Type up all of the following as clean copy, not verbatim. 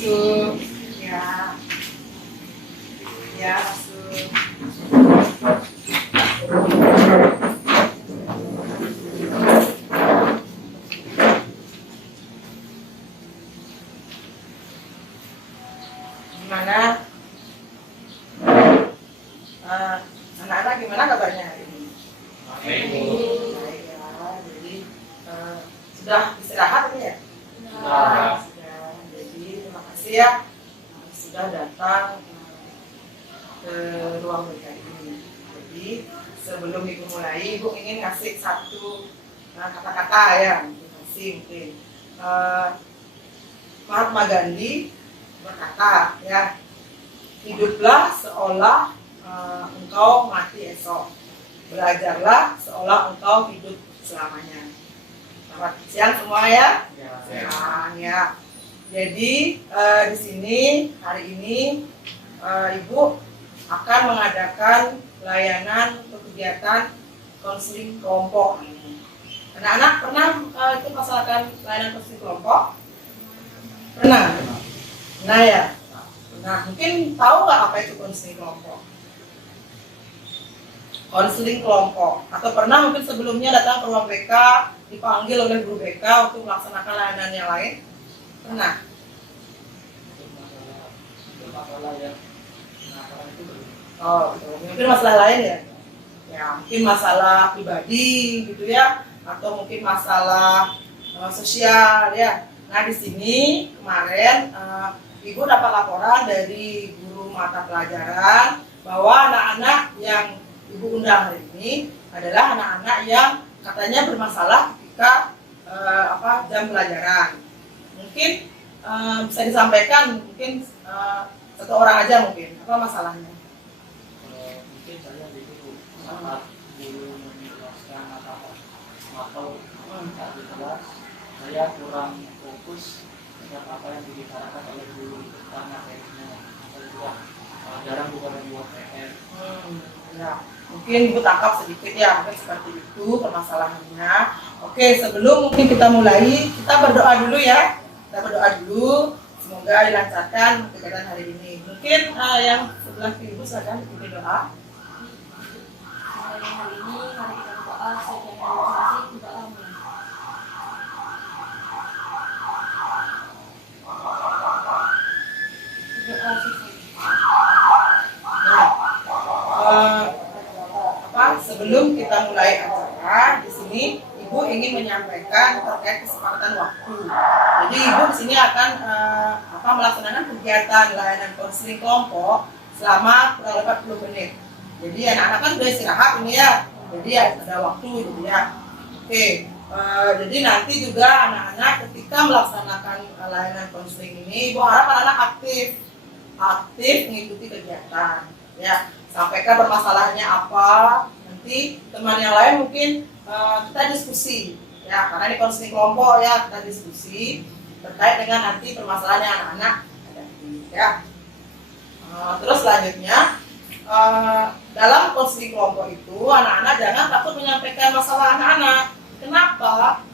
masuk. Ya, ya masuk. Gimana? Anak-anak gimana kabarnya hari ini? Baik ya. Jadi sudah istirahat ini ya? Sudah. Jadi terima kasih ya sudah datang ke ruang BK ini. Jadi sebelum Ibu mulai, Ibu ingin ngasih satu kata-kata ya, ngasih mungkin. Mahatma Gandhi berkata ya, hiduplah seolah engkau mati esok, belajarlah seolah engkau hidup selamanya. Selamat siang semua ya. Ya. Jadi di sini hari ini Ibu akan mengadakan layanan atau kegiatan konseling kelompok. Anak-anak pernah itu melaksanakan layanan konseling kelompok? Pernah? Nah ya. Nah, mungkin tahu nggak apa itu konseling kelompok? Konseling kelompok. Atau pernah mungkin sebelumnya datang ke ruang BK, dipanggil oleh guru BK untuk melaksanakan layanan yang lain? Pernah? Oh, betul. Mungkin masalah lain ya? Ya, mungkin masalah pribadi gitu ya, atau mungkin masalah sosial ya. Nah, di sini kemarin Ibu dapat laporan dari guru mata pelajaran bahwa anak-anak yang Ibu undang hari ini adalah anak-anak yang katanya bermasalah ketika jam pelajaran. Mungkin bisa disampaikan, mungkin satu orang aja mungkin. Apa masalahnya? Mungkin saya itu saat guru menjelaskan atau saat di kelas saya kurang fokus terhadap apa yang dibicarakan oleh guru tentang materinya, atau juga jarang bukan membuat PR. Ya, mungkin Ibu tangkap sedikit ya, mungkin seperti itu permasalahannya. Oke, sebelum mungkin kita mulai, kita berdoa dulu ya. Kita berdoa dulu, semoga dilancarkan kegiatan hari ini. Mungkin yang sebelah Ibu silakan Ibu doa. Hari ini mari kita berdoa sesuai dengan masing doa. Sebelum kita mulai acara di sini, Ibu ingin menyampaikan terkait kesepakatan waktu. Jadi Ibu di sini akan melaksanakan kegiatan layanan konseling kelompok selama kurang lebih 40 menit. Jadi anak-anak kan sudah istirahat ini ya, jadi ada waktu gitu ya. Oke, jadi nanti juga anak-anak ketika melaksanakan layanan konseling ini, Ibu harap anak-anak aktif mengikuti kegiatan. Ya, sampaikan permasalahannya apa. Nanti teman yang lain mungkin kita diskusi ya, karena ini konseling kelompok ya, kita diskusi terkait dengan nanti permasalahan yang anak-anak hadapi ya. Terus selanjutnya dalam konseling kelompok itu anak-anak jangan takut menyampaikan masalah anak-anak. Kenapa?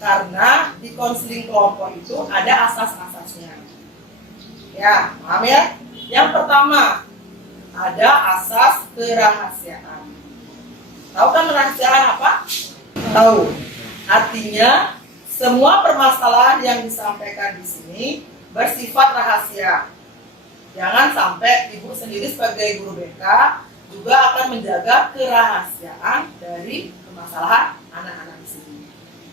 Karena di konseling kelompok itu ada asas-asasnya ya, paham ya? Yang pertama ada asas kerahasiaan. Tahu kan kerahasiaan apa? Tahu. Artinya semua permasalahan yang disampaikan di sini bersifat rahasia. Jangan sampai Ibu sendiri sebagai guru BK juga akan menjaga kerahasiaan dari permasalahan anak-anak di sini.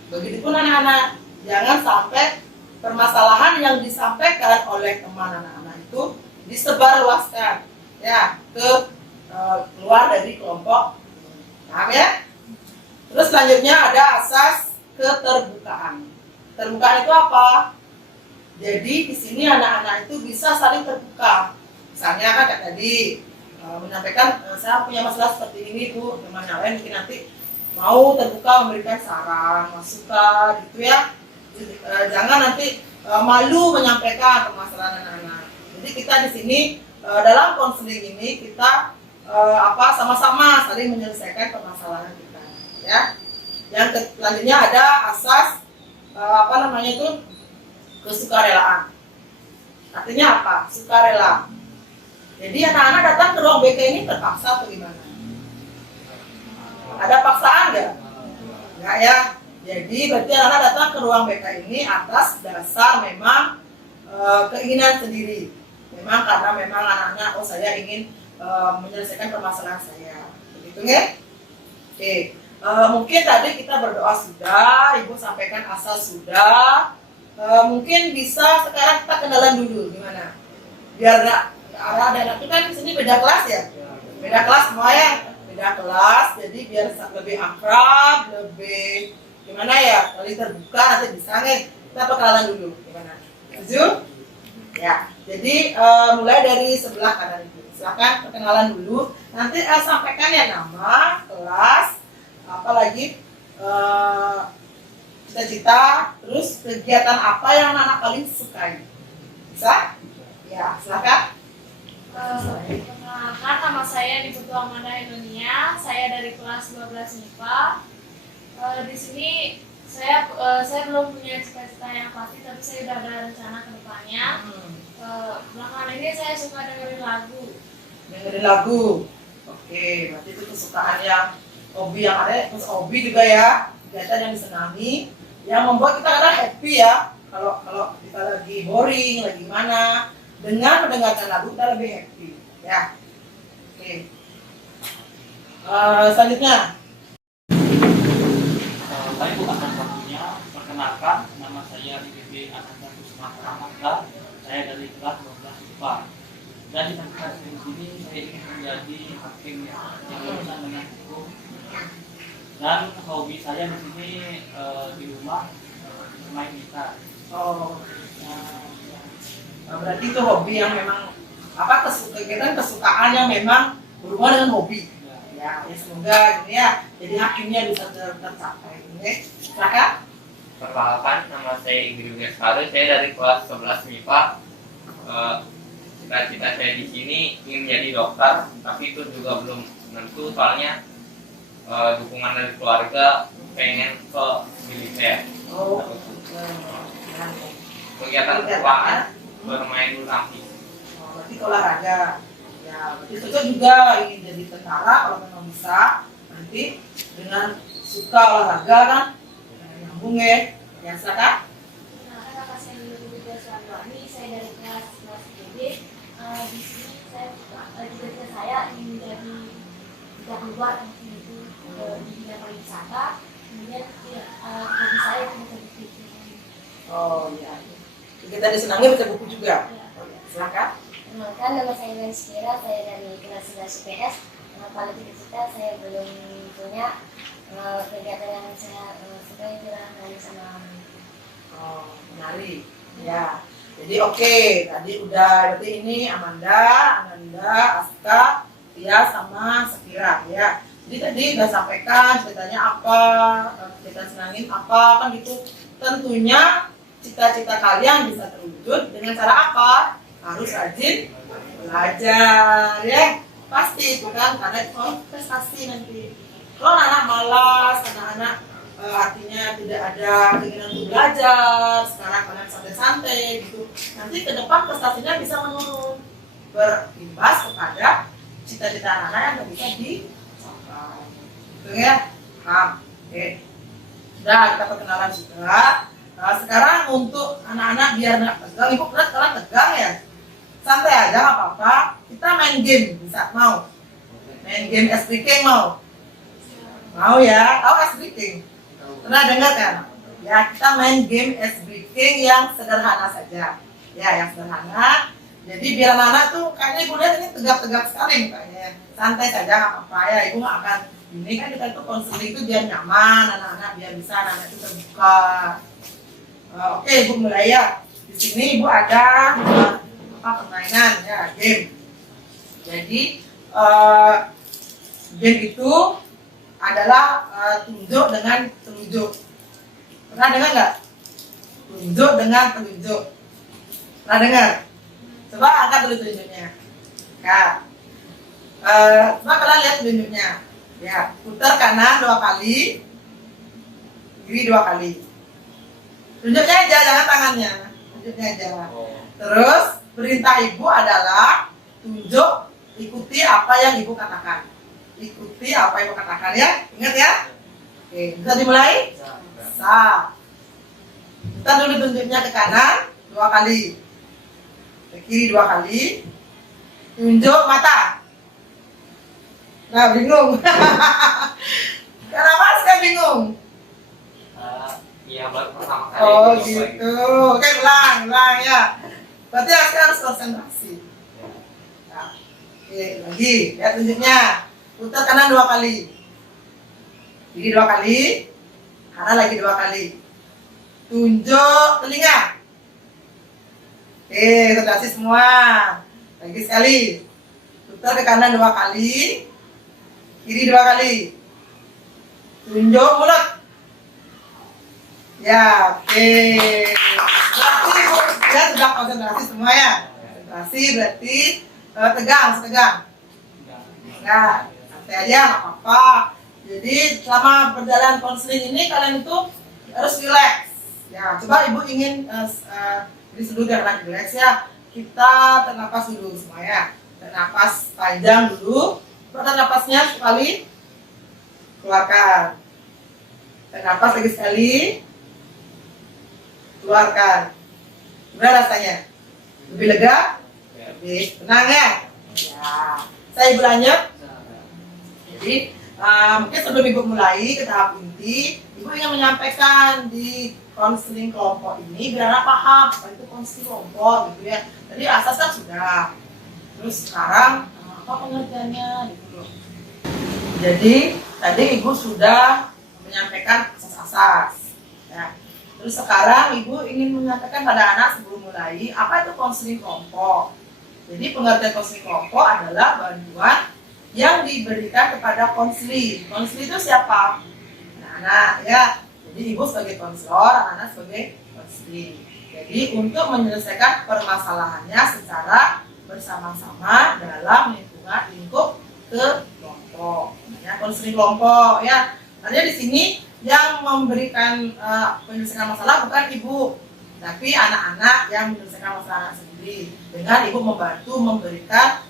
Begitupun anak-anak, jangan sampai permasalahan yang disampaikan oleh teman anak-anak itu disebarluaskan ya ke keluar dari kelompok. Paham ya? Terus selanjutnya ada asas keterbukaan. Keterbukaan itu apa? Jadi di sini anak-anak itu bisa saling terbuka. Misalnya kan kayak tadi menyampaikan saya punya masalah seperti ini Bu, teman yang lain mungkin nanti mau terbuka memberikan saran, masukan gitu ya. Jangan nanti malu menyampaikan permasalahan anak-anak. Jadi kita di sini dalam konseling ini kita sama-sama saling menyelesaikan permasalahan kita ya. Yang selanjutnya ada asas kesukarelaan. Artinya apa? Sukarela. Jadi anak-anak datang ke ruang BK ini terpaksa atau gimana? Ada paksaan nggak? Nggak ya. Jadi berarti anak-anak datang ke ruang BK ini atas dasar memang keinginan sendiri. Memang karena memang anak-anak, oh saya ingin menyelesaikan permasalahan saya. Begitu ya? Oke. Mungkin tadi kita berdoa sudah, Ibu sampaikan asal sudah. Mungkin bisa sekarang kita kenalan dulu gimana? Biar ada anak itu kan di sini beda kelas ya, beda kelas semua ya, beda kelas. Jadi biar lebih akrab, lebih gimana ya, lebih terbuka nanti bisa nih kita kenalan dulu gimana? Setuju? Ya. Jadi mulai dari sebelah kanan itu. Silakan perkenalan dulu. Nanti sampaikan ya nama, kelas, apalagi cita-cita, terus kegiatan apa yang anak paling sukai. Bisa? Ya, silakan. Perkenalkan, nama saya Diputu Amanda Enonia. Saya dari kelas 12 MIPA. Di sini saya belum punya cita-cita yang pasti, tapi saya sudah ada rencana ke depannya. Belakangan ini saya suka dengerin lagu. Dengerin lagu. Oke, berarti itu kesukaan yang hobi yang ada, terus hobi juga ya, kegiatan yang disenangi, yang membuat kita kadang happy ya. Kalau kita lagi boring, lagi mana, dengan mendengarkan lagu kita lebih happy ya. Oke. Selanjutnya. Baik Bu, atas waktunya. Perkenalkan, nama saya IPB Ananda Kusuma Ramanda. Saya dari kelas 12 IPA. Dan di tempat di sini saya ingin menjadi hakim yang berurusan dengan hukum. Dan hobi saya di sini di rumah main gitar. Oh, berarti itu hobi yang memang apa, kesukaan yang memang berhubungan dengan hobi. Ya semoga ini ya jadi hakimnya bisa tercapai. Oke, silakan. Perkenalkan, nama saya Ingrid Gastaro. Saya dari kelas 11 MIPA. Cita-cita saya di sini ingin menjadi dokter, tapi itu juga belum tentu soalnya dukungan dari keluarga pengen ke militer. Oh, Kegiatan kesukaan bermain bulu tangkis. berarti olahraga. Ya, berarti cocok juga ingin jadi tentara kalau memang bisa. Nanti dengan suka olahraga kan, nyambung ya. Ya, silakan. Nama saya Nurul Suwarni. Saya dari kelas 11 IPB. Di sini saya cita-cita saya ingin menjadi duta luar itu di bidang pariwisata. Kemudian hobi saya itu buku. Oh iya. Kita disenangi baca buku juga. Silakan. Perkenalkan, nama saya Iwan Sekira, saya dari kelas 11 IPS. Kalau cita-cita saya belum punya, kegiatan yang saya suka itu nari sama Oh, menari. Ya. Jadi oke, tadi udah berarti ini Amanda, Aska, Tia sama Sekira ya. Jadi tadi udah sampaikan ceritanya apa, kita senangin apa kan gitu. Tentunya cita-cita kalian bisa terwujud dengan cara apa? Harus rajin belajar ya. Pasti itu kan karena itu prestasi nanti. Kalau anak malas, anak-anak artinya tidak ada keinginan untuk belajar, sekarang kalian santai-santai gitu, nanti ke depan prestasinya bisa menurun, berimbas kepada cita-cita anak-anak yang tidak bisa dicapai. Gitu ya? Oke. Sudah kita perkenalan juga. Nah, sekarang untuk anak-anak biar nggak tegang, ibu berat kalian tegang ya, santai aja nggak apa-apa. Kita main game bisa, mau? Main game es breaking mau? Mau ya? Tahu es breaking? Pernah dengar kan? Ya, kita main game ice breaking yang sederhana saja. Ya, yang sederhana. Jadi biar anak-anak tuh kayaknya ibu lihat ini tegap-tegap sekali kayaknya. Santai saja nggak apa-apa ya. Ibu nggak akan ini kan kita itu konseling itu biar nyaman anak-anak, biar bisa anak-anak itu terbuka. Oke, ibu mulai ya. Di sini ibu ada apa permainan ya, game. Jadi game itu adalah tunjuk dengan telunjuk. Pernah dengar nggak? Tunjuk dengan telunjuk. Pernah dengar? Coba angkat dulu telunjuknya. Ya. Coba kalian lihat telunjuknya. Ya, putar kanan 2 kali, kiri 2 kali. Tunjuknya aja, jangan tangannya. Tunjuknya aja. Terus perintah ibu adalah tunjuk, ikuti apa yang ibu katakan. Ikuti apa yang ibu katakan ya, ingat ya. Oke, bisa dimulai? Bisa. Kita dulu tunjuknya ke kanan 2 kali, ke kiri 2 kali. Tunjuk mata. Nah, bingung. Kenapa saya bingung? Iya, baru pertama kali. Oh itu coba gitu. Oke, ulang ya. Berarti saya harus konsentrasi. Nah, oke, lagi. Lihat tunjuknya. Putar kanan 2 kali. Kiri 2 kali. Kanan lagi 2 kali. Tunjuk telinga. Oke, konsentrasi semua. Lagi sekali. Putar ke kanan 2 kali. Kiri 2 kali. Tunjuk mulut. Ya, oke. Berarti ibu ya sudah konsentrasi semua ya. Konsentrasi berarti tegang. Nah, santai aja, nggak apa-apa. Jadi selama perjalanan konseling ini kalian itu harus relax. Ya, coba ibu ingin jadi dulu biar kalian relax ya. Kita tarik nafas dulu semua ya. Tarik nafas panjang dulu. Tarik nafasnya sekali. Keluarkan. Tarik nafas lagi sekali. Keluarkan. Gimana rasanya? Lebih lega? Lebih tenang ya? Ya. Saya ibu lanjut. Jadi mungkin sebelum ibu mulai ke tahap inti, ibu ingin menyampaikan di konseling kelompok ini biar anak paham apa itu konseling kelompok gitu ya. Jadi asas kan sudah. Terus sekarang apa pengertiannya gitu loh. Jadi tadi ibu sudah menyampaikan asas-asas. Ya. Terus sekarang ibu ingin menyampaikan pada anak sebelum mulai apa itu konseling kelompok. Jadi pengertian konseling kelompok adalah bantuan yang diberikan kepada konseling. Konseling itu siapa? Anak-anak ya. Jadi ibu sebagai konselor, anak-anak sebagai konseling. Jadi untuk menyelesaikan permasalahannya secara bersama-sama dalam lingkup ke kelompok. Ya, konseling kelompok ya. Artinya di sini yang memberikan penyelesaian masalah bukan ibu, tapi anak-anak yang menyelesaikan masalah anak sendiri dengan ibu membantu memberikan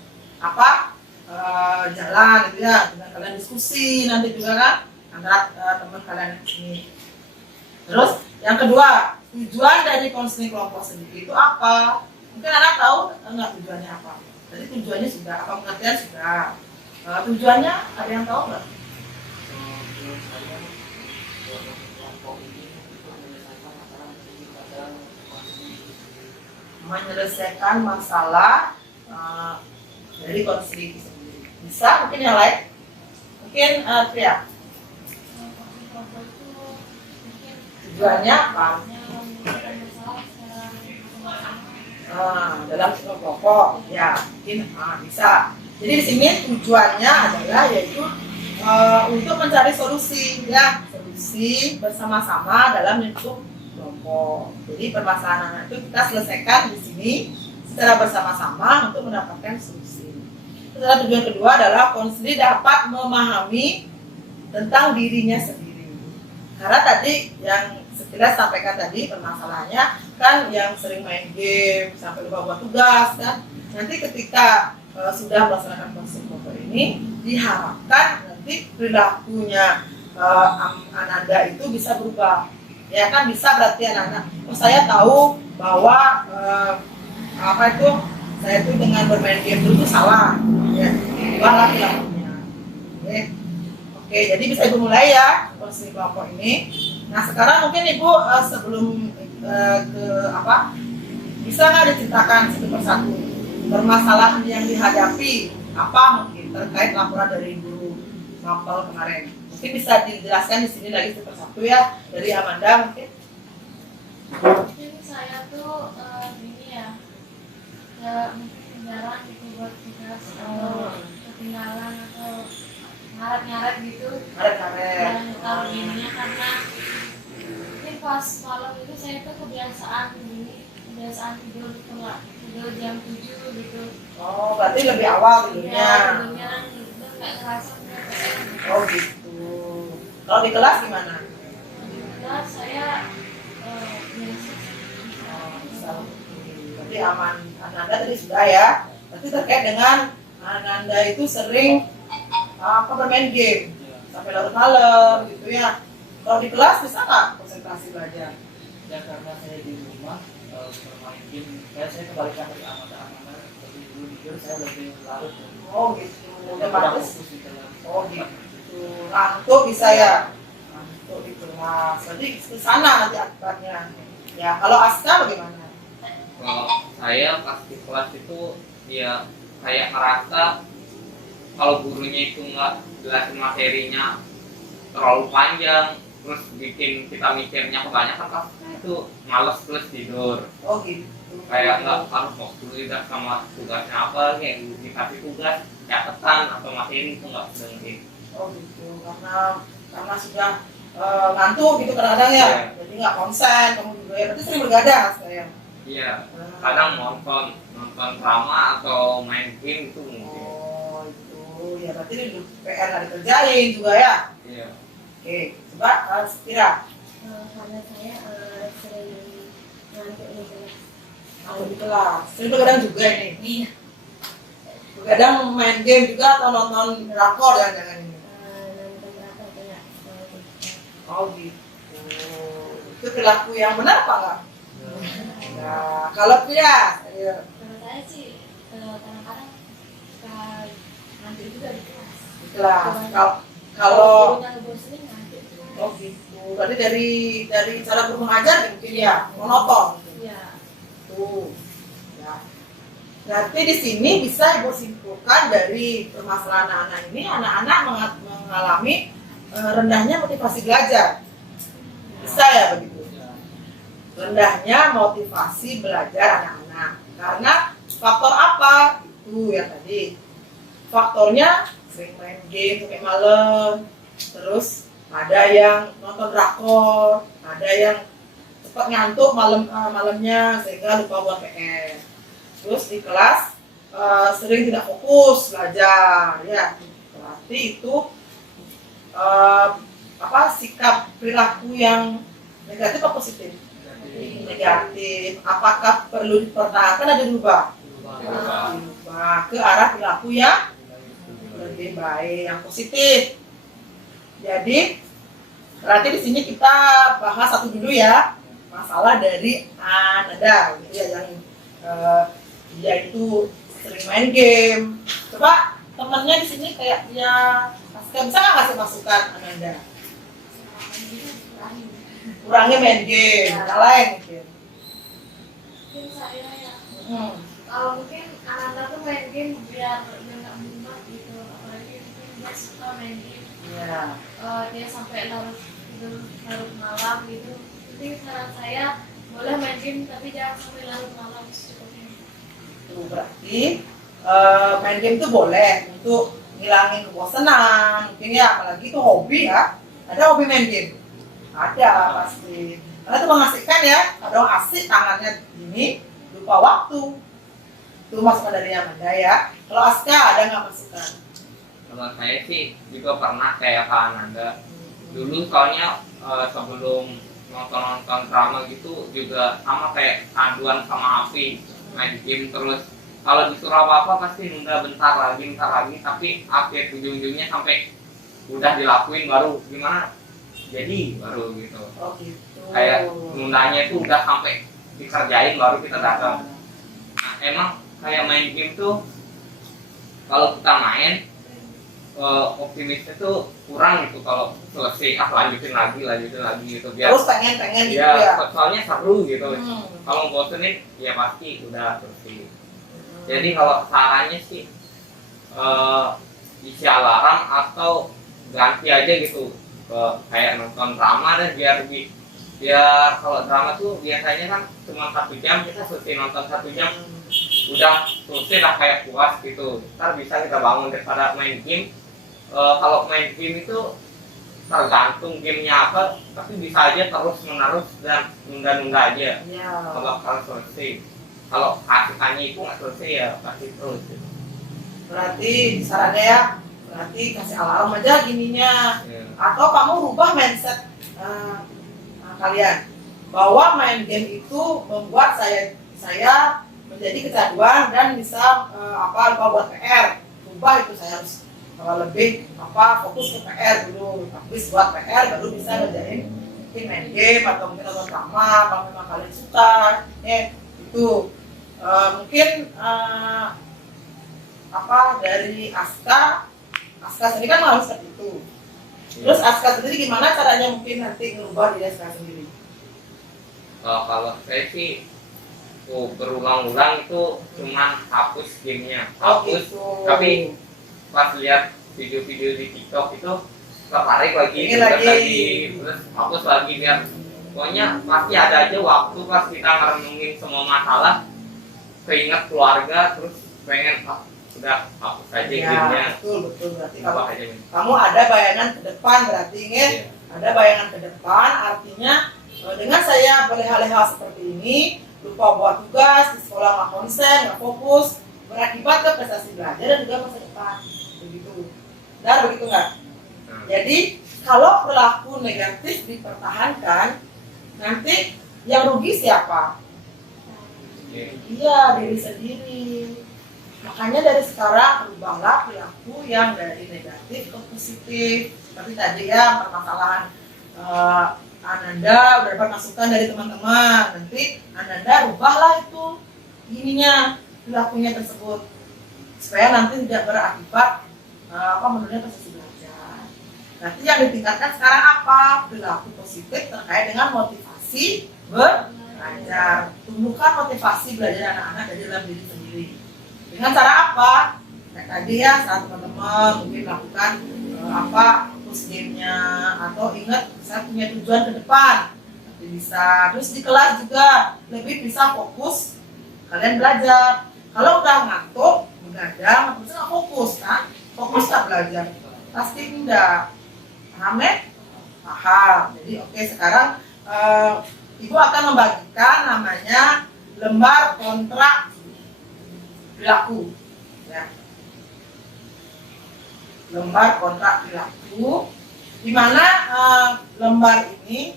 jalan gitu ya, dengan kalian diskusi nanti juga kan antara teman kalian ini. Terus yang kedua, tujuan dari konseling kelompok sendiri itu apa? Mungkin anak tahu enggak tujuannya apa? Jadi tujuannya sudah, apa pengertian sudah. Tujuannya ada yang tahu nggak? Menyelesaikan masalah dari konseling sendiri. Bisa mungkin yang lain? Mungkin Tria. Tujuannya apa? Dalam kelompok ya mungkin bisa. Jadi di sini tujuannya adalah yaitu untuk mencari solusi ya, solusi bersama-sama dalam lingkup kelompok. Jadi permasalahan anak itu kita selesaikan di sini secara bersama-sama untuk mendapatkan solusi. Setelah tujuan kedua adalah konseling dapat memahami tentang dirinya sendiri. Karena tadi yang sekilas sampaikan tadi permasalahannya kan yang sering main game sampai lupa buat tugas kan. Nanti ketika sudah melaksanakan konseling kelompok ini diharapkan nanti perilakunya Ananda itu bisa berubah. Ya kan bisa berarti anak-anak. Saya tahu bahwa saya itu dengan bermain game dulu salah. Ya, ubah perilakunya. Oke, jadi bisa ibu mulai ya konseling kelompok ini. Nah sekarang mungkin ibu sebelum bisa nggak diceritakan satu persatu permasalahan yang dihadapi apa mungkin terkait laporan dari ibu Mapel kemarin. Mungkin bisa dijelaskan di sini lagi satu persatu ya dari Amanda mungkin. Mungkin saya tuh ini ya mungkin jarang gitu buat tugas atau ketinggalan atau ngaret-ngaret gitu. Ngaret-ngaret. Dan taruh ininya karena mungkin pas malam itu saya tuh kebiasaan tidur jam 7 gitu. Oh berarti lebih awal tidurnya. Ya, tidurnya gitu nggak ngerasa gitu. Oh gitu. Kalau di kelas gimana? Di kelas saya biasa. Bisa. Berarti aman, ada Ananda tadi sudah ya. Berarti terkait dengan Ananda itu sering bermain game sampai larut malam gitu ya. Kalau di kelas bisa nggak konsentrasi belajar? Ya karena saya di rumah bermain game, saya kebalikan dari Amanda. Lebih dulu tidur saya lebih larut. Oh gitu. Udah Kurang bagus. fokus di dalam. Oh gitu. Ngantuk bisa ya. Ngantuk di kelas. Jadi ke sana nanti akibatnya. Ya kalau Aska bagaimana? Kalau saya pas di kelas itu ya kayak ngerasa kalau gurunya itu nggak jelasin materinya terlalu panjang, terus bikin kita mikirnya kebanyakan, pasti itu males terus tidur. Oh gitu. Kayak nggak harus fokus juga sama tugasnya apa, kayak dikasih tugas catatan atau materi itu nggak dengerin. Oh gitu. Karena sudah ngantuk gitu kadang-kadang ya. Jadi nggak konsen, kamu juga ya. Berarti sering bergadang saya. Iya, kadang nonton drama atau main game itu mungkin. Oh itu ya berarti ini PR nggak dikerjain juga ya. Iya. Oke, coba Spira. Karena saya sering ngantuk di kelas. Kalau di kelas, sering begadang juga ini. Iya. Begadang main game juga atau nonton drakor jangan-jangan ini. Nonton berapa enggak? Oh gitu. Itu perilaku yang benar apa enggak? Nah, kalau Pia, ayo. Kalau saya sih kadang-kadang suka ngantuk juga di kelas. Di kelas. Kalau Kalau gurunya ngebosenin ngantuk. oh gitu. Berarti dari cara guru mengajar mungkin ya monoton. Iya. Tuh. Ya. Berarti di sini bisa Ibu simpulkan dari permasalahan anak-anak ini, anak-anak mengalami rendahnya motivasi belajar. Bisa ya begitu? Rendahnya motivasi belajar anak-anak. Karena faktor apa? Itu ya tadi. Faktornya sering main game sampai malam. Terus ada yang nonton drakor, ada yang cepat ngantuk malamnya sehingga lupa buat PR. Terus di kelas sering tidak fokus belajar, ya. Berarti itu sikap perilaku yang negatif atau positif? Negatif. Apakah perlu dipertahankan atau dirubah? Dirubah ke arah perilaku yang lebih baik, yang positif. Jadi berarti di sini kita bahas satu dulu ya, masalah dari Ananda, gitu ya, yang dia itu sering main game. Coba temannya di sini kayak dia bisa nggak kasih masukan Ananda? Kurangi main game, yang lain mungkin. Mungkin saya ya. Hmm. Mungkin Ananda tuh main game biar nggak mumet gitu. Apalagi mungkin dia suka main game. Ya. Dia sampai larut malam gitu. Jadi saran saya boleh main game tapi jangan sampai larut malam secukupnya. Itu berarti main game itu boleh untuk ngilangin kebosanan, mungkin ya, apalagi itu hobi ya. Ada hobi main game? Ada pasti. Karena itu mengasihkan ya. Kadang asik tangannya gini, lupa waktu. Itu masukan dari Amanda ya. Kalau Aska ada nggak masukan? Kalau saya sih juga pernah kayak Kak Ananda. Dulu soalnya sebelum nonton drama gitu juga sama kayak kanduan sama api, main game terus. Kalau disuruh apa-apa pasti nunda bentar lagi, tapi akhir ujung-ujungnya sampai udah dilakuin baru gimana? Jadi baru gitu. Oh gitu. Kayak nundanya itu udah sampai dikerjain baru kita datang. Nah, emang kayak main game tuh kalau kita main optimisnya tuh kurang gitu kalau selesai lanjutin lagi gitu biar Terus pengen gitu ya, ya. soalnya seru gitu. Hmm. Kalau bosenin ya pasti udah selesai. Jadi kalau sarannya sih isi alarm atau ganti aja gitu kayak nonton drama deh biar kalau drama tuh biasanya kan cuma 1 jam, kita selesai nonton 1 jam udah selesai lah kayak puas gitu. Ntar bisa kita bangun daripada main game. Kalau main game itu tergantung gamenya apa, tapi bisa aja terus menerus dan nunda aja. Ya. Kalau selesai, kalau hasilnya itu nggak selesai ya pasti terus. Berarti sarannya ya, berarti kasih alarm aja gininya. Ya. Atau kamu rubah mindset kalian bahwa main game itu membuat saya menjadi kecanduan dan bisa lupa buat PR. Lupa itu saya harus lebih fokus ke PR dulu. Habis buat PR baru bisa ngerjain mungkin main game atau mungkin nonton drama kalau memang kalian suka. Itu mungkin dari Aska sendiri kan harus seperti itu. Terus Aska sendiri gimana caranya mungkin nanti merubah diri Aska sendiri? Kalau saya sih berulang-ulang itu cuman hapus gamenya, hapus. Gitu. Tapi pas lihat video-video di TikTok itu tertarik lagi, terus hapus lagi biar pokoknya pasti ada aja waktu pas kita ngerenungin semua masalah, keinget keluarga, terus pengen sudah hapus aja gamenya. Betul berarti Apa aja kamu ada bayangan ke depan berarti ada bayangan ke depan, artinya dengan saya berleha-leha seperti ini, lupa buat tugas di sekolah, nggak konsen, nggak fokus, berakibat ke prestasi belajar dan juga masa depan. Begitu. Dan begitu nggak? Jadi kalau perilaku negatif dipertahankan, nanti yang rugi siapa? Iya, diri sendiri. Makanya dari sekarang ubahlah perilaku yang dari negatif ke positif. Seperti tadi ya permasalahan Ananda udah dapat masukan dari teman-teman, nanti Ananda ubahlah itu perilakunya tersebut supaya nanti tidak berakibat menurunnya prestasi belajar. Nanti yang ditingkatkan sekarang apa? Perilaku positif terkait dengan motivasi belajar. Tumbuhkan motivasi belajar anak-anak dari dalam diri sendiri. Dengan cara apa? Kayak tadi ya, saat teman-teman mungkin lakukan push game-nya atau ingat saya punya tujuan ke depan. Nanti bisa. Terus di kelas juga lebih bisa fokus kalian belajar. Kalau udah ngantuk, begadang, terus nggak fokus kan? Fokus tak belajar? Pasti enggak. Paham ya? Paham. Jadi oke, sekarang Ibu akan membagikan namanya lembar kontrak perilaku. Ya. Lembar kontrak perilaku, di mana lembar ini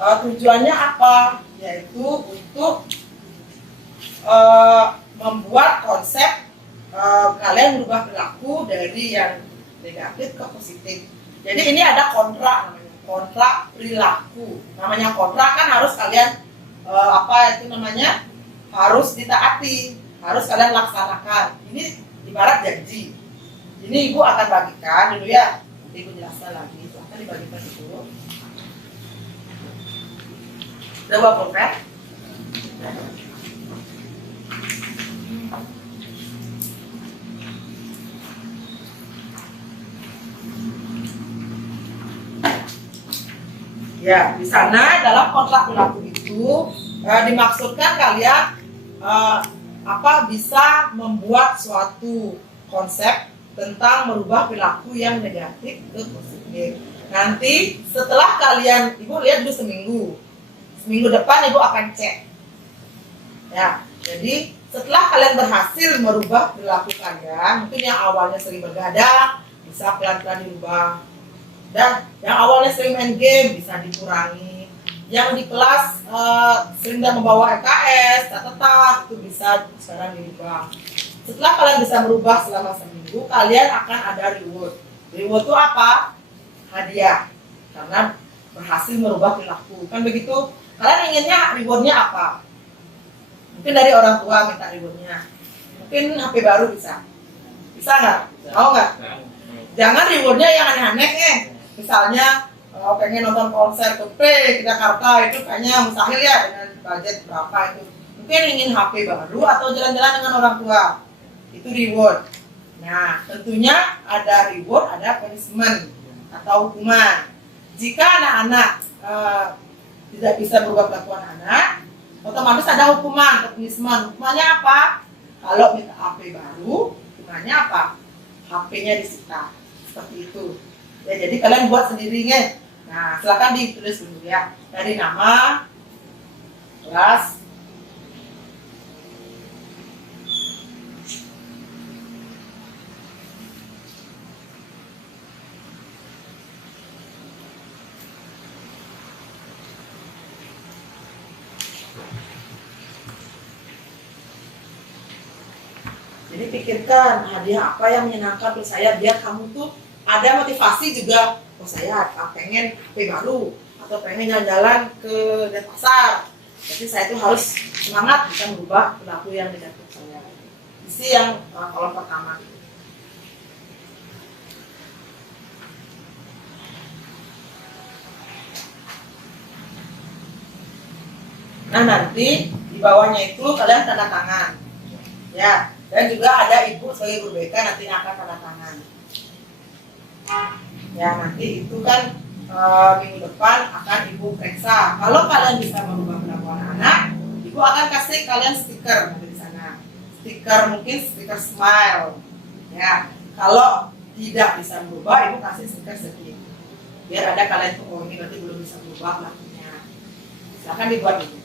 tujuannya apa? Yaitu untuk membuat konsep kalian berubah perilaku dari yang negatif ke positif. Jadi ini ada kontrak namanya, kontrak perilaku. Namanya kontrak kan harus kalian harus ditaati, harus kalian laksanakan. Ini ibarat janji. Ini Ibu akan bagikan dulu ya. Nanti Ibu jelaskan lagi. Silahkan dibagikan dulu. Sudah bawa pulpen? Ya, di sana dalam kontrak perilaku itu dimaksudkan kalian bisa membuat suatu konsep tentang merubah perilaku yang negatif ke positif. Nanti setelah kalian, Ibu lihat dulu seminggu depan Ibu akan cek. Ya, jadi setelah kalian berhasil merubah perilaku kalian, mungkin yang awalnya sering bergadang bisa pelan-pelan dirubah. Dan yang awalnya sering main game bisa dikurangi. Yang di kelas sering membawa LKS, catatan, itu bisa sekarang dirubah. Setelah kalian bisa merubah selama seminggu, kalian akan ada reward. Reward itu apa? Hadiah. Karena berhasil merubah perilaku. Kan begitu? Kalian inginnya rewardnya apa? Mungkin dari orang tua minta rewardnya. Mungkin HP baru bisa. Bisa nggak? Mau nggak? Jangan rewardnya yang aneh-aneh misalnya pengen nonton konser Coldplay di Jakarta, itu kayaknya mustahil ya dengan budget berapa itu. Mungkin ingin HP baru atau jalan-jalan dengan orang tua, itu reward. Nah, tentunya ada reward, ada punishment atau hukuman. Jika anak-anak tidak bisa berubah kelakuan anak, otomatis ada hukuman atau punishment. Hukumannya apa? Kalau minta HP baru, hukumannya apa? HP-nya disita. Seperti itu. Ya, jadi kalian buat sendiri ya. Nah, silakan ditulis dulu ya. Dari nama, kelas, Jadi pikirkan hadiah apa yang menyenangkan untuk saya biar kamu tuh ada motivasi juga. Oh saya pengen HP baru atau pengen jalan-jalan ke Denpasar. Jadi saya tuh harus semangat bisa merubah perilaku yang negatif saya. Isi yang kolom pertama. Nah nanti di bawahnya itu kalian tanda tangan, ya. Dan juga ada ibu sebagai guru BK nanti akan tanda tangan. Ya nanti itu kan minggu depan akan ibu periksa. Kalau kalian bisa merubah perilaku anak-anak, ibu akan kasih kalian stiker nanti di sana. Stiker mungkin stiker smile, ya. Kalau tidak bisa merubah, ibu kasih stiker sedih. Biar ada kalian tuh oh ini berarti belum bisa merubah perilakunya. Silakan dibuat ibu.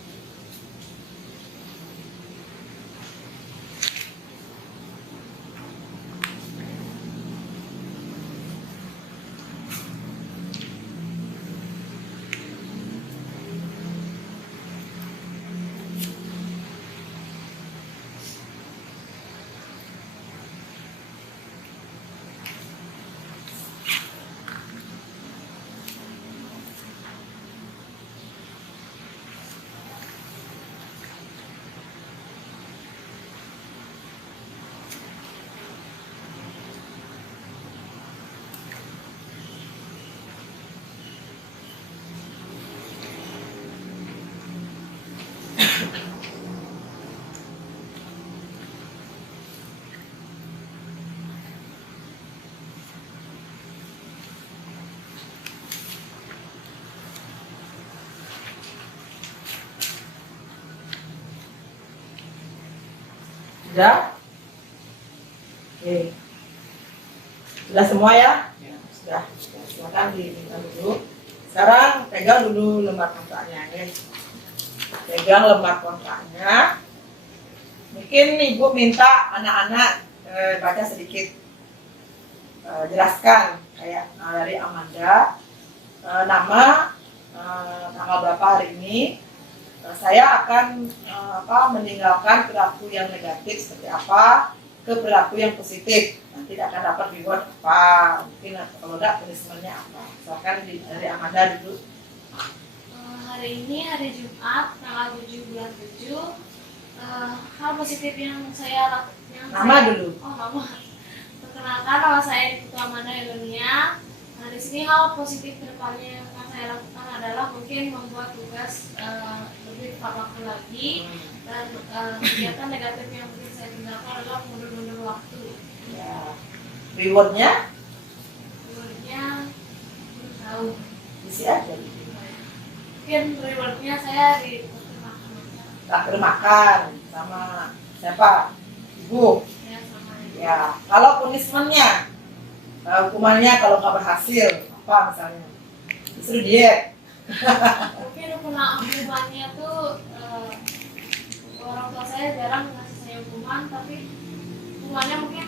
Sudah? Oke. Sudah semua ya? Sudah. Silakan diminta dulu. Sekarang pegang dulu lembar kontraknya ya. Pegang lembar kontraknya. Mungkin ibu minta anak-anak baca sedikit, jelaskan kayak dari Amanda, nama, tanggal berapa hari ini. Saya akan meninggalkan perilaku yang negatif seperti apa ke perilaku yang positif. Nanti akan dapat reward apa, mungkin kalau tidak punishment-nya apa. Silakan dari Amanda dulu. Hari ini hari Jumat tanggal 7 bulan 7. Hal positif yang saya lakukan. Nama dulu. Oh nama. Perkenalkan nama saya Putu Amanda Elonia. Nah di sini hal positif kedepannya yang akan saya lakukan adalah mungkin membuat tugas lebih tepat waktu lagi, dan kegiatan negatif yang mungkin saya tinggalkan adalah mundur-mundur waktu. Ya. Rewardnya Rewardnya belum tahu. isi aja. Mungkin rewardnya saya di Terakhir makan sama siapa? Ibu. ya sama Ya. Kalau punishment-nya, hukumannya kalau nggak berhasil apa misalnya? Disuruh diet. mungkin hukumannya tuh orang tua saya jarang ngasih saya hukuman, tapi hukumannya mungkin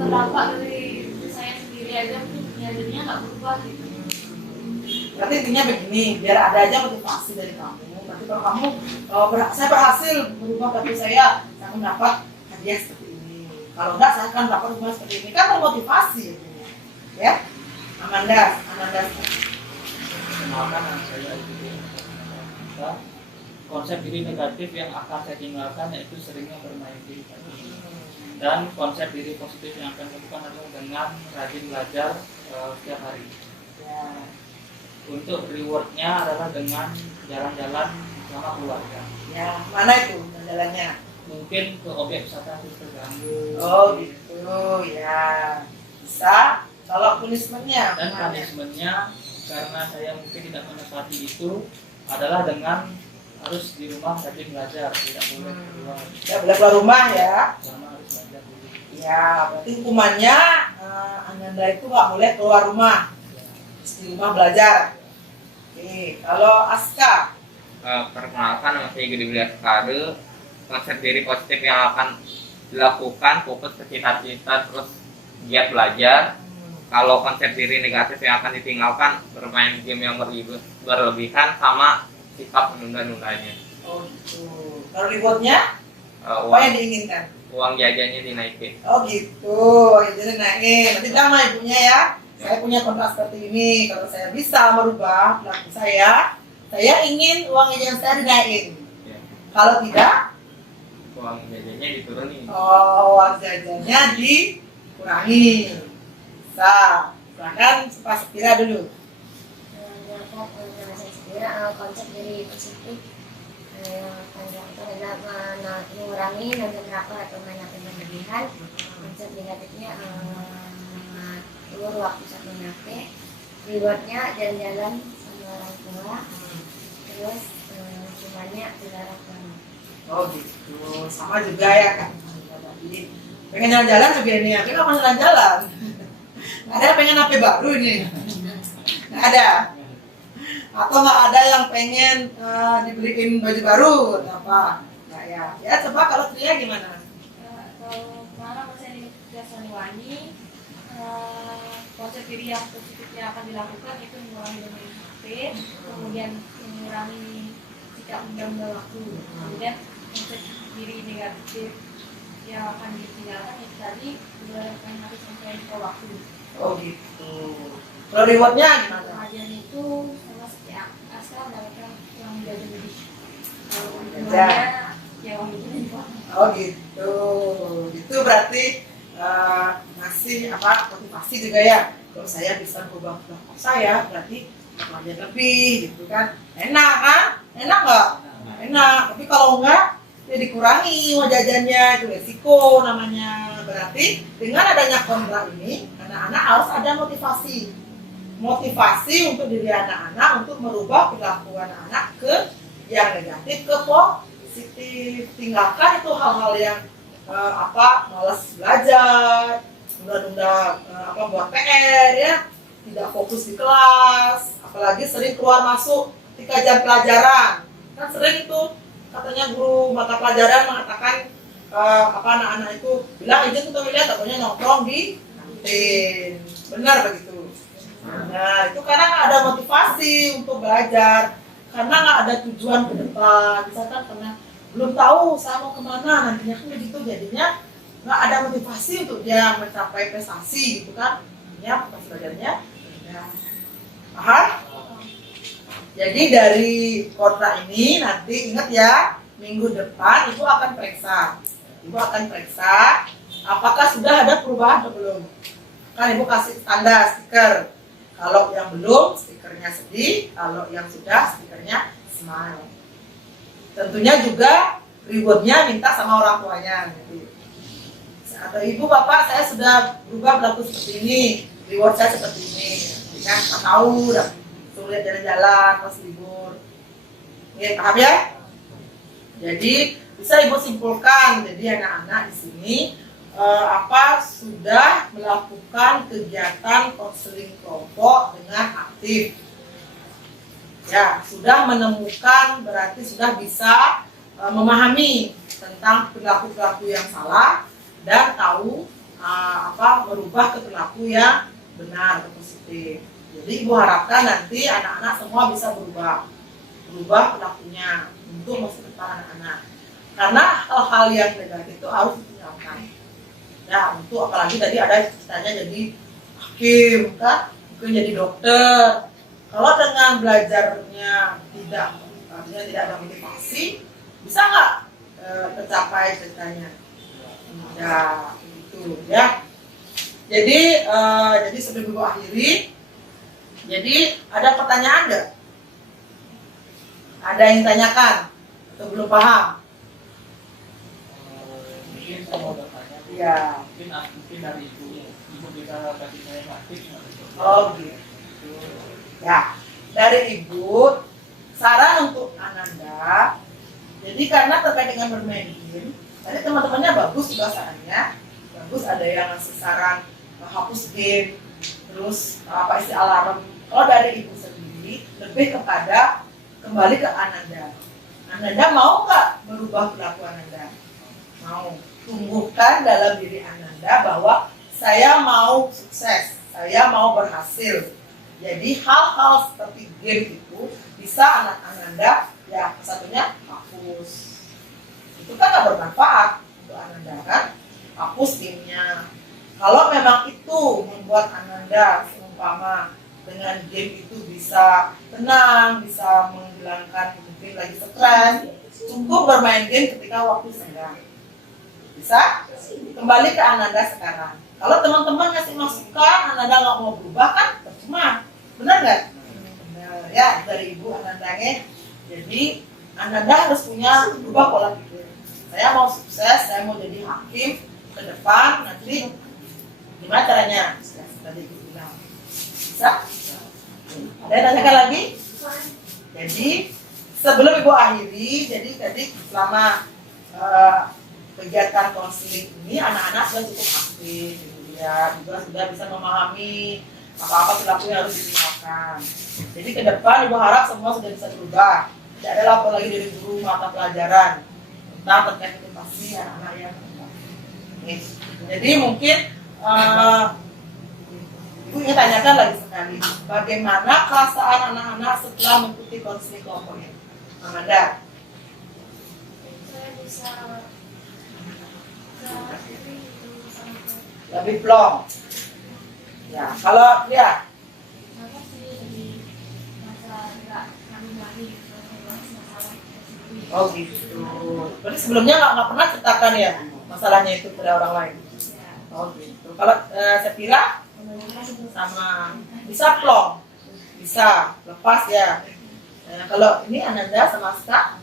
terdampak dari diri saya sendiri aja, mungkin jadinya nggak berubah gitu. Berarti intinya begini, biar ada aja motivasi dari kamu. Nanti kalau kamu saya berhasil berubah tapi saya akan dapat hadiah seperti ini. Kalau enggak saya akan dapat hukuman seperti ini. Kan termotivasi jadinya. Ya. Amanda. Kenalkan nama saya Ibu Kita. Konsep diri negatif yang akan saya tinggalkan yaitu seringnya bermain diri tadi. Dan konsep diri positif yang akan saya lakukan adalah dengan rajin belajar setiap hari. Ya. Untuk rewardnya adalah dengan jalan-jalan bersama keluarga. Ya, mana itu jalannya? Mungkin ke objek wisata terus terganggu. Oh gitu ya. Bisa. Kalau punishment-nya Dan gimana? punishment-nya karena saya mungkin tidak menepati itu adalah dengan harus di rumah rajin belajar, tidak boleh keluar. Ya boleh keluar rumah ya. Selama harus belajar dulu. Ya, berarti hukumannya Ananda itu nggak boleh keluar rumah. Di rumah belajar. Oke, kalau Aska. Perkenalkan, nama saya Gede Bilar Kade. Konsep diri positif yang akan dilakukan fokus ke cita-cita terus giat belajar. Kalau konsep diri negatif yang akan ditinggalkan bermain game yang berlebihan sama sikap menunda-nundanya. Oh gitu. Kalau rewardnya apa Uang yang diinginkan? uang jajannya dinaikin. Oh gitu, jadi naik. Nanti bilang sama ibunya ya, saya punya kontrak seperti ini. Kalau saya bisa merubah perilaku saya ingin uang jajan saya dinaikin. Ya. Kalau tidak, Uang jajannya diturunin. uang jajannya dikurangi. Bisa. Silahkan Pak Sepira dulu. Dapat nama saya sendiri konsep dari positif yang itu adalah mengurangi nonton drakor atau main HP berlebihan. Konsep negatifnya ulur waktu saat main HP, rewardnya jalan-jalan sama orang tua, terus cumannya dilarang. Oh gitu, sama juga ya Kak. Pengen jalan-jalan juga ini, tapi nggak mau jalan-jalan. Nggak ada yang pengen HP baru ini. Nggak ada. Atau nggak ada yang pengen dibeliin baju baru atau apa? Nggak ya. Ya coba kalau Tria gimana? Kalau kemana saya di Kelas Wangi, konsep diri yang positif yang akan dilakukan itu mengurangi domain HP, kemudian mengurangi sikap menunda waktu, kemudian konsep diri negatif yang akan ditinggalkan itu tadi main HP sampai ke waktu. Oh gitu. Kalau rewardnya gimana? Kemudian itu sama seperti asal mereka yang menjadi lebih Ya. kemudian ya uang itu Oh gitu. Itu berarti masih apa motivasi juga ya. Kalau saya bisa berubah perilaku saya berarti belajar lebih gitu kan. Enak kan? Enak nggak? Enak. Tapi kalau enggak ya dikurangi uang jajannya, itu resiko namanya. Berarti dengan adanya kontrak ini anak-anak harus ada motivasi untuk diri anak-anak untuk merubah perilaku anak-anak ke yang negatif ke positif. Tinggalkan itu hal-hal yang malas belajar, nunda-nunda buat PR ya, tidak fokus di kelas, apalagi sering keluar masuk ketika jam pelajaran. Kan sering itu katanya guru mata pelajaran mengatakan anak-anak itu bilang izin ke toilet, katanya nongkrong di kantin. Benar begitu. Nah itu karena nggak ada motivasi untuk belajar, karena nggak ada tujuan ke depan. Misalkan karena belum tahu saya mau kemana nantinya kan begitu, jadinya nggak ada motivasi untuk dia mencapai prestasi gitu kan. Ya pas belajarnya. Ya. Paham? Jadi dari kontrak ini nanti ingat ya, minggu depan Ibu akan periksa. Ibu akan periksa apakah sudah ada perubahan atau belum. Kan Ibu kasih tanda stiker. Kalau yang belum, stikernya sedih. Kalau yang sudah, stikernya smile. Tentunya juga rewardnya minta sama orang tuanya. Atau Ibu, Bapak, saya sudah berubah perilaku seperti ini. Reward saya seperti ini. Kan tahu, udah sulit jalan-jalan pas libur. Oke, paham ya? Jadi bisa Ibu simpulkan. Jadi anak-anak di sini sudah melakukan kegiatan konseling kelompok dengan aktif. Ya, sudah menemukan, berarti sudah bisa memahami tentang perilaku-perilaku yang salah dan tahu merubah ke perilaku yang benar atau positif. Jadi Ibu harapkan nanti anak-anak semua bisa berubah perilakunya untuk masa depan anak-anak. Karena hal-hal yang negatif itu harus ditinggalkan. Ya, untuk apalagi tadi ada ceritanya jadi hakim, kan? Mungkin jadi dokter. Kalau dengan belajarnya tidak ada motivasi, bisa nggak tercapai ceritanya? Ya, itu ya. Jadi sebelum Ibu akhiri, jadi ada pertanyaan nggak? Ada yang tanyakan atau belum paham? Mungkin saya mau bertanya. Ya. Mungkin dari ibu bisa kasih saya praktik. Oh gitu. Ya, dari Ibu saran untuk Ananda. Jadi karena terkait dengan bermain game, tadi teman-temannya bagus juga sarannya. Bagus, ada yang ngasih saran hapus game, terus isi alarm. Kalau dari Ibu sendiri lebih kepada kembali ke Ananda. Ananda mau nggak berubah perilaku Ananda? Mau. Tumbuhkan dalam diri Ananda bahwa saya mau sukses, saya mau berhasil. Jadi hal-hal seperti game itu bisa anak Ananda ya satunya hapus. Itu kan nggak bermanfaat. untuk Ananda kan, hapus gamenya. Kalau memang itu membuat Ananda seumpama dengan game itu bisa tenang, bisa menghilangkan mungkin lagi stres, cukup bermain game ketika waktu senggang. Bisa? Kembali ke Ananda sekarang. Kalau teman-teman ngasih masukan, Ananda nggak mau berubah kan, percuma. Benar nggak? Benar ya, dari Ibu Anandanya. Jadi Ananda harus punya berubah pola pikir. Saya mau sukses, saya mau jadi hakim ke depan, nanti gimana caranya? Tadi Ibu bilang. Bisa? Ada yang tanyakan lagi? Jadi sebelum Ibu akhiri, jadi tadi selama kegiatan konseling ini anak-anak sudah cukup aktif, ya juga sudah bisa memahami apa-apa perilaku yang harus ditinggalkan. Jadi ke depan Ibu harap semua sudah bisa berubah. Tidak ada lapor lagi dari guru mata pelajaran tentang terkait edukasi anak-anak yang oke. Jadi mungkin Ibu ingin tanyakan lagi sekali, bagaimana perasaan anak-anak setelah mengikuti konseling kelompok ini? Amanda? Saya bisa Lebih plong. Ya, kalau dia apa sih lebih masa nggak kami masalah sendiri. oh gitu. Berarti sebelumnya nggak pernah ceritakan ya masalahnya itu pada orang lain. Oh gitu. Kalau Sepira sama bisa plong, bisa lepas ya. Kalau ini Ananda sama Asta,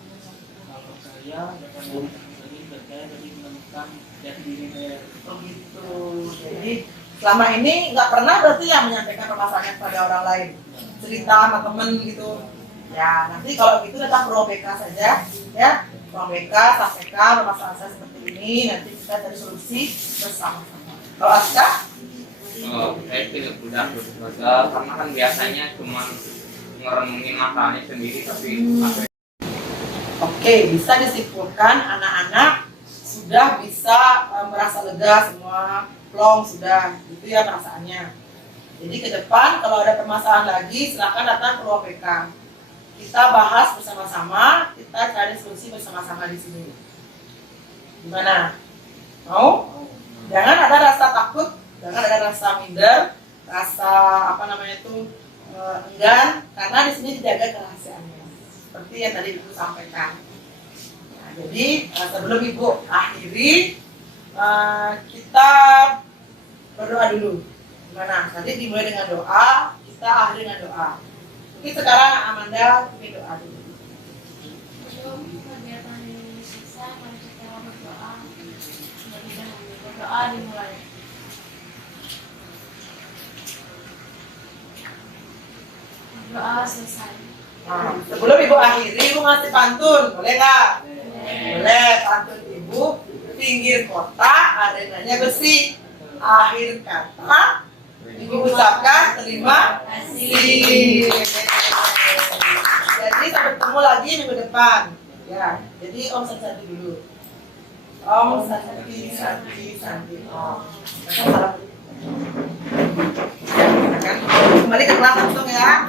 Kalau saya dapat dari konseling berkait dari menemukan jati diri saya. oh gitu. Jadi selama ini nggak pernah berarti yang menyampaikan permasalahannya kepada orang lain, cerita sama temen gitu. Ya nanti kalau gitu datang ke ruang BK saja, ya ruang BK sampaikan permasalahan saya seperti ini, nanti kita cari solusi bersama-sama. Kalau Asta? Saya tidak udah gagal karena kan biasanya cuma ngerenungin masalahnya sendiri tapi Oke, bisa disimpulkan anak-anak sudah bisa merasa lega semua, plong sudah, itu ya perasaannya. Jadi ke depan kalau ada permasalahan lagi silakan datang ke ruang PK. Kita bahas bersama-sama, kita cari solusi bersama-sama di sini. Gimana? Mau? Jangan ada rasa takut, jangan ada rasa minder, rasa apa namanya itu enggan, karena di sini dijaga kerahasiaannya. Seperti yang tadi Ibu sampaikan. Nah, jadi sebelum Ibu akhiri, kita berdoa dulu. Gimana? Tadi dimulai dengan doa, kita akhiri dengan doa. Mungkin sekarang Amanda bikin doa dulu. Sebelum kegiatan ini selesai, mari kita berdoa. Dari dahulu berdoa dimulai. Berdoa selesai. Nah, sebelum Ibu akhiri, Ibu ngasih pantun, boleh nggak? Boleh, pantun Ibu. Pinggir kota, arenanya besi. Akhir kata, Ibu ucapkan terima kasih. Jadi sampai ketemu lagi minggu depan. Ya, jadi Om Santi dulu. Om Santi. Om. Kembali ke kelas langsung ya.